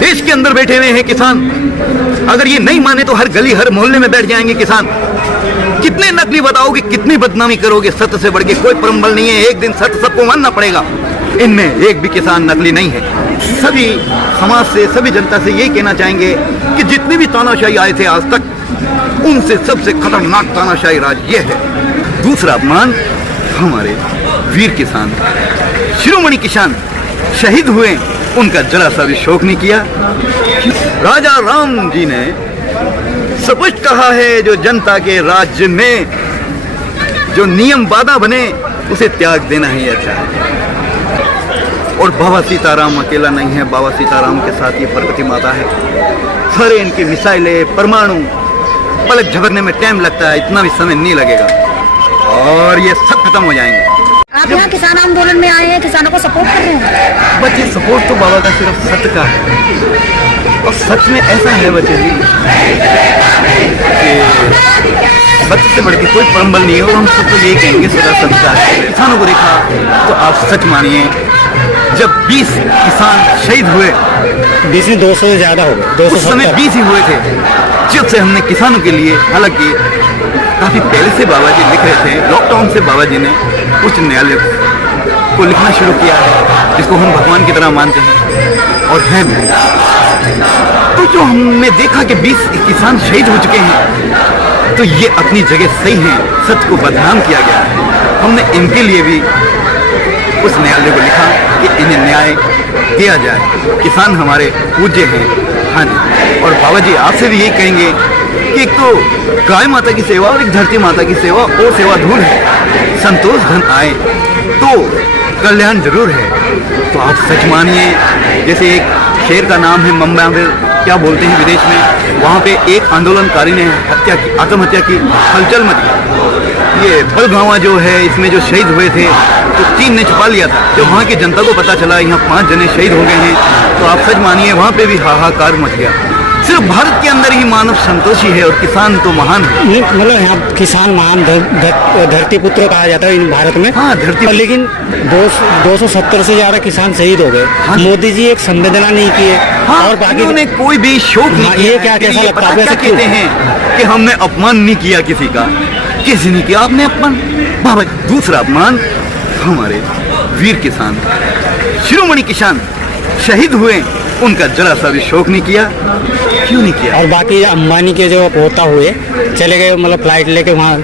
देश के अंदर बैठे हुए हैं किसान। अगर ये नहीं माने तो हर गली हर मोहल्ले में बैठ जाएंगे किसान। कितने नकली बताओगे, कितनी बदनामी करोगे, सत्य से बढ़ के कोई परंबल नहीं है। एक दिन सत्य सबको मानना पड़ेगा। इनमें एक भी किसान नकली नहीं है। सभी समाज से, सभी जनता से यही कहना चाहेंगे कि जितनी भी तानाशाही आए थे आज तक, उनसे सबसे खतरनाक तानाशाही राज ये है। दूसरा अपमान, हमारे वीर किसान, शिरोमणि किसान शहीद हुए, उनका जरा सा भी शोक नहीं किया। राजा राम जी ने स्पष्ट कहा है, जो जनता के राज्य में जो नियम बाधा बने उसे त्याग देना ही अच्छा है। और बाबा सीताराम अकेला नहीं है, बाबा सीताराम के साथ ये प्रकृति माता है। सारे इनकी मिसाइलें, परमाणु, पलक झपकने में टाइम लगता है, इतना भी समय नहीं लगेगा और ये सब खत्म हो जाएंगे। आप यहाँ किसान आंदोलन में आए हैं, किसानों को सपोर्ट कर रहे हैं। बच्चे सपोर्ट तो बाबा का सिर्फ सत्य का है और सच में ऐसा है बच्चे जी कि सत्य से बढ़ के कोई परंबल नहीं है। और हम सब तो यही कहेंगे सदा सत्य का है। किसानों को देखा तो आप सच मानिए, जब 20 किसान शहीद हुए, 20 में 200 से ज्यादा हो गए, उस समय 20 ही हुए थे। जब से हमने किसानों के लिए, हालांकि काफी पहले से बाबा जी लिख रहे थे, लॉकडाउन से बाबा जी ने उच्च न्यायालय को लिखना शुरू किया है, जिसको हम भगवान की तरह मानते हैं और हैं भी। तो जो हमने देखा कि 20 किसान शहीद हो चुके हैं, तो ये अपनी जगह सही हैं, सत्य को बदनाम किया गया है। हमने इनके लिए भी उस न्यायालय को लिखा कि इन्हें न्याय दिया जाए। किसान हमारे पूज्य हैं। हाँ जी, और बाबा जी आपसे भी यही कहेंगे कि एक तो गाय माता की सेवा और एक धरती माता की सेवा और सेवा धूल है। संतोष धन आए तो कल्याण जरूर है। तो आप सच मानिए, जैसे एक शेर का नाम है मम्बा में, क्या बोलते हैं विदेश में, वहाँ पे एक आंदोलनकारी ने हत्या की, आत्महत्या की, हलचल मची। ये बलगावा जो है, इसमें जो शहीद हुए थे तो 3 ने छुपा लिया था। जब वहाँ की जनता को पता चला यहाँ 5 जने शहीद हो गए हैं, तो आप सच मानिए वहाँ पे भी हाहाकार मच गया। सिर्फ भारत के अंदर ही मानव संतोषी है और किसान तो महान है। मतलब यहाँ किसान महान धरती पुत्र कहा जाता है इन भारत में। हाँ, धरती। लेकिन 270 से ज्यादा किसान शहीद हो गए। हाँ, मोदी जी एक संवेदना नहीं किए। हाँ, और बाकी उन्होंने कोई भी शोक नहीं किया। ये क्या, कैसा लगता है? क्या कहते हैं कि हमने अपमान नहीं किया किसी का, किसी ने किया आपने अपमान। बाबा, दूसरा अपमान, हमारे वीर किसान, शिरोमणि किसान शहीद हुए, उनका जरा सा भी शोक नहीं किया। क्यों नहीं किया? और बाकी अंबानी के जो पोता हुए चले गए, मतलब फ्लाइट लेके वहाँ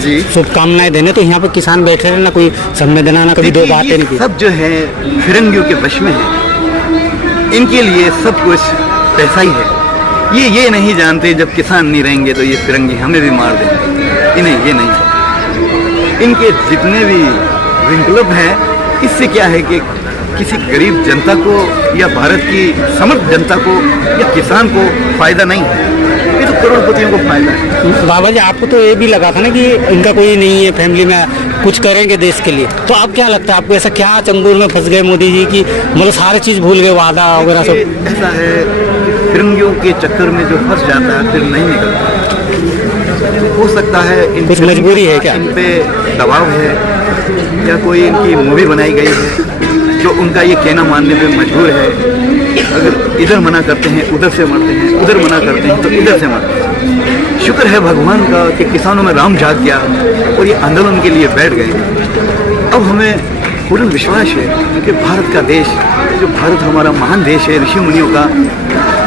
जी शुभकामनाएं देने, तो यहाँ पे किसान बैठे रहे, ना कोई संवेदना, ना कभी दो बातें नहीं की। सब जो है फिरंगियों के वश में है। इनके लिए सब कुछ पैसा ही है। ये नहीं जानते जब किसान नहीं रहेंगे तो ये फिरंगी हमें भी मार देंगे। इन्हें ये नहीं। इनके जितने भी विकल्प हैं, इससे क्या है कि किसी गरीब जनता को या भारत की समर्थ जनता को या किसान को फायदा नहीं है। ये तो करोड़पतियों को फायदा है। बाबा जी, आपको तो ये भी लगा था ना कि इनका कोई नहीं है फैमिली में, कुछ करेंगे देश के लिए, तो आप क्या लगता है आपको, ऐसा क्या चंगुल में फंस गए मोदी जी की, मतलब सारे चीज भूल गए, वादा वगैरह सब? ऐसा है कि फिरंगियों के चक्कर में जो फंस जाता है फिर नहीं निकलता। हो सकता है कुछ मजबूरी है क्या, इन पे दबाव है, या कोई इनकी मूवी बनाई गई है जो उनका ये कहना मानने पे मजबूर है। अगर इधर मना करते हैं उधर से मरते हैं, उधर मना करते हैं तो इधर से मरते हैं। शुक्र है भगवान का कि किसानों में राम जाग गया और ये आंदोलन के लिए बैठ गए। अब हमें पूर्ण विश्वास है कि भारत का देश, जो भारत हमारा महान देश है ऋषि मुनियों का,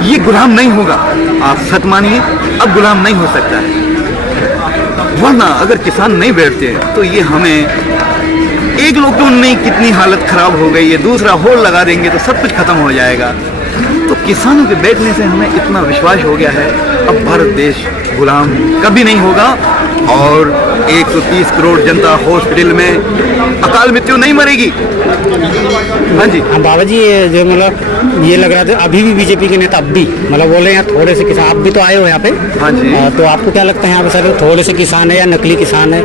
ये गुलाम नहीं होगा। आप सच मानिए, अब गुलाम नहीं हो सकता है। वरना अगर किसान नहीं बैठते तो ये हमें, एक लॉकडाउन में कितनी हालत खराब हो गई है, दूसरा होल लगा देंगे तो सब कुछ खत्म हो जाएगा। तो किसानों के बैठने से हमें इतना विश्वास हो गया है, अब भारत देश गुलाम कभी नहीं होगा और 130 करोड़ जनता हॉस्पिटल में अकाल मृत्यु नहीं मरेगी। हाँ जी। हाँ बाबा जी, ये जो मतलब ये लग रहा था अभी भी बीजेपी के नेता अब भी मतलब बोले हैं थोड़े से किसान, आप भी तो आए हो यहाँ पे। हाँ जी। तो आपको क्या लगता है यहाँ पे सर, थोड़े से किसान है या नकली किसान है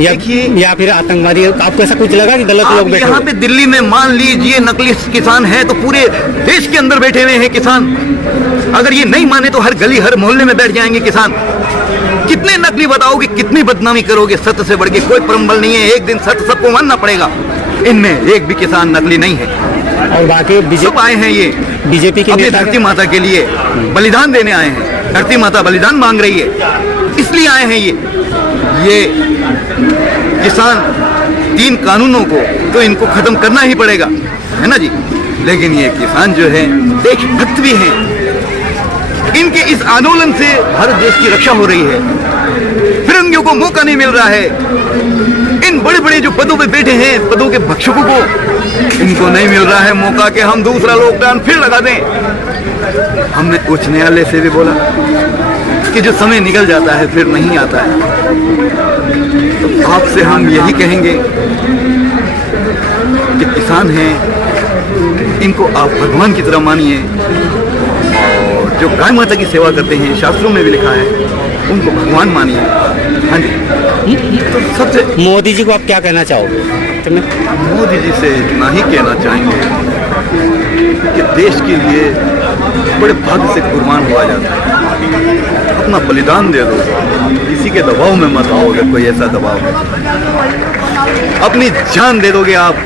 या फिर आतंकवादी है? आपको ऐसा कुछ लगा कि गलत लोग बैठे? यहाँ पे दिल्ली में मान लीजिए नकली किसान है तो पूरे देश के अंदर बैठे हुए हैं किसान। अगर ये नहीं माने तो हर गली हर मोहल्ले में बैठ जाएंगे किसान। कितने नकली बताओगे, कितनी बदनामी करोगे, सत्य से बढ़ के कोई परंबल नहीं है। एक दिन सत्य सबको मानना पड़ेगा। इनमें एक भी किसान नकली नहीं है। और बाकी सब आए हैं ये बीजेपी के अपनी नेता धरती माता के लिए बलिदान देने आए हैं। धरती माता बलिदान मांग रही है, इसलिए आए हैं ये किसान 3 कानूनों को तो इनको खत्म करना ही पड़ेगा, है ना जी। लेकिन ये किसान जो है देशभक्त भी हैं, इनके इस आंदोलन से भारत देश की रक्षा हो रही है। फिरंगियों को मौका नहीं मिल रहा है, इन बड़े बड़े जो पदों पे बैठे हैं, पदों के भक्षकों को इनको नहीं मिल रहा है मौका कि हम दूसरा लॉकडाउन फिर लगा दें। हमने उच्च न्यायालय से भी बोला कि जो समय निकल जाता है फिर नहीं आता है। तो आपसे हम यही कहेंगे कि किसान हैं, इनको आप भगवान की तरह मानिए, और जो गाय माता की सेवा करते हैं, शास्त्रों में भी लिखा है, उनको भगवान मानिए। हाँ जी। तो सबसे मोदी जी को आप क्या कहना चाहोगे? मोदी जी से इतना ही कहना चाहेंगे कि देश के लिए बड़े भाग्य से कुर्बान हुआ जाता है। अपना बलिदान दे दो, किसी के दबाव में मत आओ। अगर कोई ऐसा दबाव है, अपनी जान दे दोगे आप,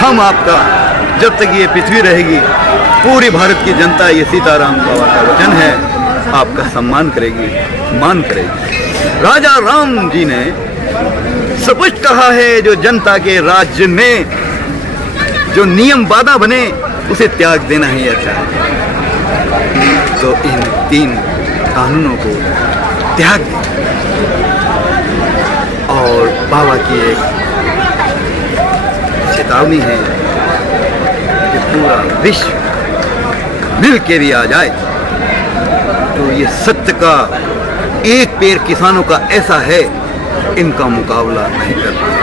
हम आपका, जब तक ये पृथ्वी रहेगी, पूरी भारत की जनता, ये सीताराम बाबा का वचन है, आपका सम्मान करेगी, मान करेगी। राजा राम जी ने स्पष्ट कहा है, जो जनता के राज्य में जो नियम बाधा बने उसे त्याग देना ही अच्छा है। तो इन 3 कानूनों को त्याग दें, और बाबा की एक चेतावनी है कि पूरा विश्व मिल के भी आ जाए तो ये सत्य का एक पैर किसानों का ऐसा है, इनका मुकाबला नहीं कर पाए।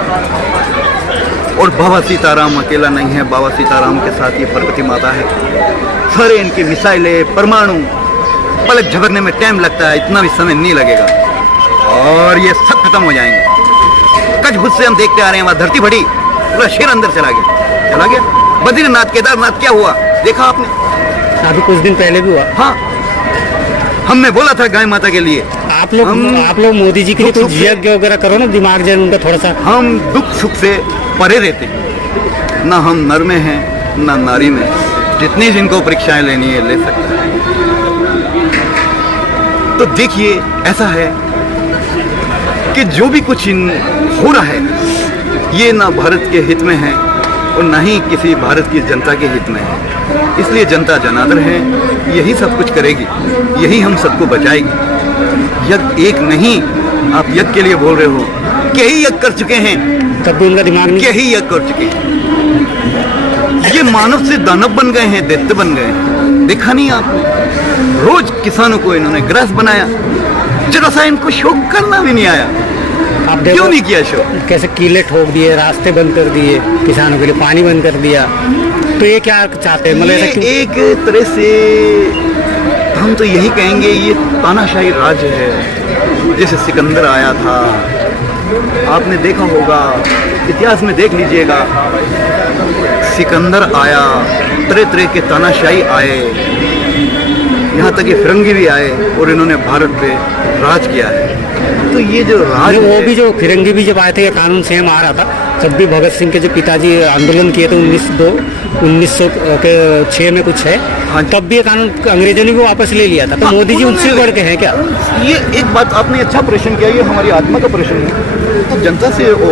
और बाबा सीताराम अकेला नहीं है, बाबा सीताराम के साथ ये पार्वती माता है। सारे इनकी मिसाइलें, परमाणु, पलक झपकने में टाइम लगता है, इतना भी समय नहीं लगेगा और ये सब खत्म हो जाएंगे। कच्छ से हम देखते आ रहे हैं, वहां धरती फटी, पूरा शेर अंदर चला गया। बद्रीनाथ, केदारनाथ क्या हुआ देखा आपने? अभी कुछ दिन पहले भी हुआ। हाँ, हमने बोला था गाय माता के लिए आप लोग मोदी जी के लिए कुछ यज्ञ वगैरह करो ना, दिमाग जैन उनका थोड़ा सा। हम दुख सुख से परे रहते हैं, ना हम नर में हैं ना नारी में। जितनी जिनको परीक्षाएं लेनी है ले सकते हैं। तो देखिए, ऐसा है कि जो भी कुछ हो रहा है, ये ना भारत के हित में है और ना ही किसी भारत की जनता के हित में है। इसलिए जनता जनार्दन है, यही सब कुछ करेगी, यही हम सबको बचाएगी। यज्ञ एक नहीं, आप यज्ञ के लिए बोल रहे हो, कई यज्ञ कर चुके हैं, तब भी उनका दिमाग नहीं। कई यज्ञ कर चुके हैं। ये मानव से दानव बन गए हैं, दैत्य बन गए हैं। देखा नहीं आपने? रोज किसानों को इन्होंने ग्रास बनाया, जरा सा इनको शौक करना भी नहीं आया। आप क्यों नहीं किया शौक? कैसे किले ठोक दिए, रास्ते बंद कर दिए, किसानों के लिए पानी बंद कर दिया। तो ये क्या चाहते हैं? मतलब एक तरह से हम तो यही कहेंगे, ये तानाशाही राज्य है। जैसे सिकंदर आया था, आपने देखा होगा, इतिहास में देख लीजिएगा, सिकंदर आया, तरह तरह के तानाशाही आए, यहाँ तक कि फिरंगी भी आए और इन्होंने भारत पे राज किया है। तो ये जो राज, वो भी जो फिरंगी भी जब आए थे, ये कानून सेम आ रहा था, तब भी भगत सिंह के जो पिताजी आंदोलन किए थे 1906 में कुछ है। हाँ, तब भी ये कानून अंग्रेजों ने भी वापस ले लिया था। तो मोदी जी उनसे बढ़ के हैं क्या? ये एक बात आपने अच्छा प्रश्न किया, ये हमारी आत्मा का प्रश्न है। तो जनता से और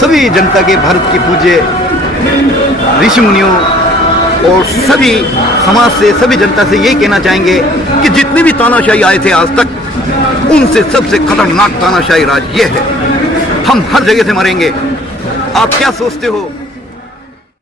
सभी जनता के, भारत की पूज्य ऋषि मुनियों और सभी समाज से, सभी जनता से यही कहना चाहेंगे कि जितने भी तानाशाही आए थे आज तक, उनसे सबसे खतरनाक तानाशाही राज ये है। हम हर जगह से मरेंगे। आप क्या सोचते हो?